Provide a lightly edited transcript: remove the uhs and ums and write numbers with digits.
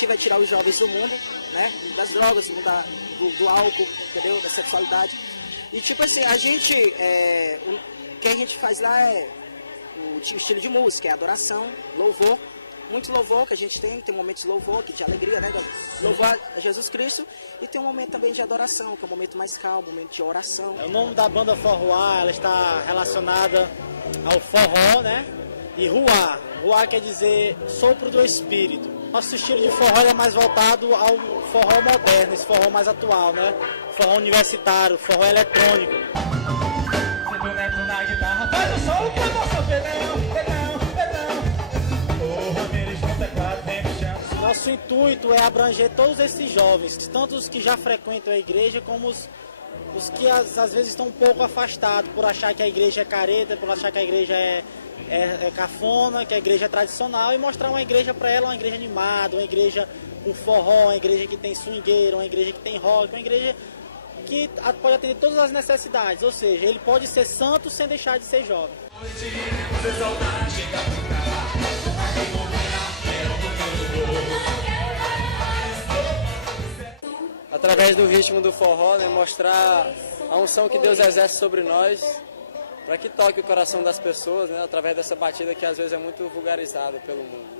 objetivo é tirar os jovens do mundo, né? Das drogas, do álcool, entendeu? Da sexualidade. E tipo assim, a gente, o que a gente faz lá é o estilo de música, é adoração, louvor. Muito louvor que a gente tem momentos de louvor, de alegria, né? Louvor a Jesus Cristo. E tem um momento também de adoração, que é um momento mais calmo, um momento de oração. O nome da banda Forroá, ela está relacionada ao forró, né? E ruá. Ruá quer dizer sopro do espírito. Nosso estilo de forró é mais voltado ao forró moderno, esse forró mais atual, né? Forró universitário, forró eletrônico. Sendo neto na guitarra, faz o som que eu vou sofrer, Nosso intuito é abranger todos esses jovens, tanto os que já frequentam a igreja, como os que às vezes estão um pouco afastados, por achar que a igreja é careta, por achar que a igreja é cafona, que a igreja é tradicional, e mostrar uma igreja para ela, uma igreja animada, uma igreja com forró, uma igreja que tem swingueiro, uma igreja que tem rock, uma igreja que pode atender todas as necessidades, ou seja, ele pode ser santo sem deixar de ser jovem. Através do ritmo do forró, né, mostrar a unção que Deus exerce sobre nós, para que toque o coração das pessoas, né, através dessa batida que às vezes é muito vulgarizada pelo mundo.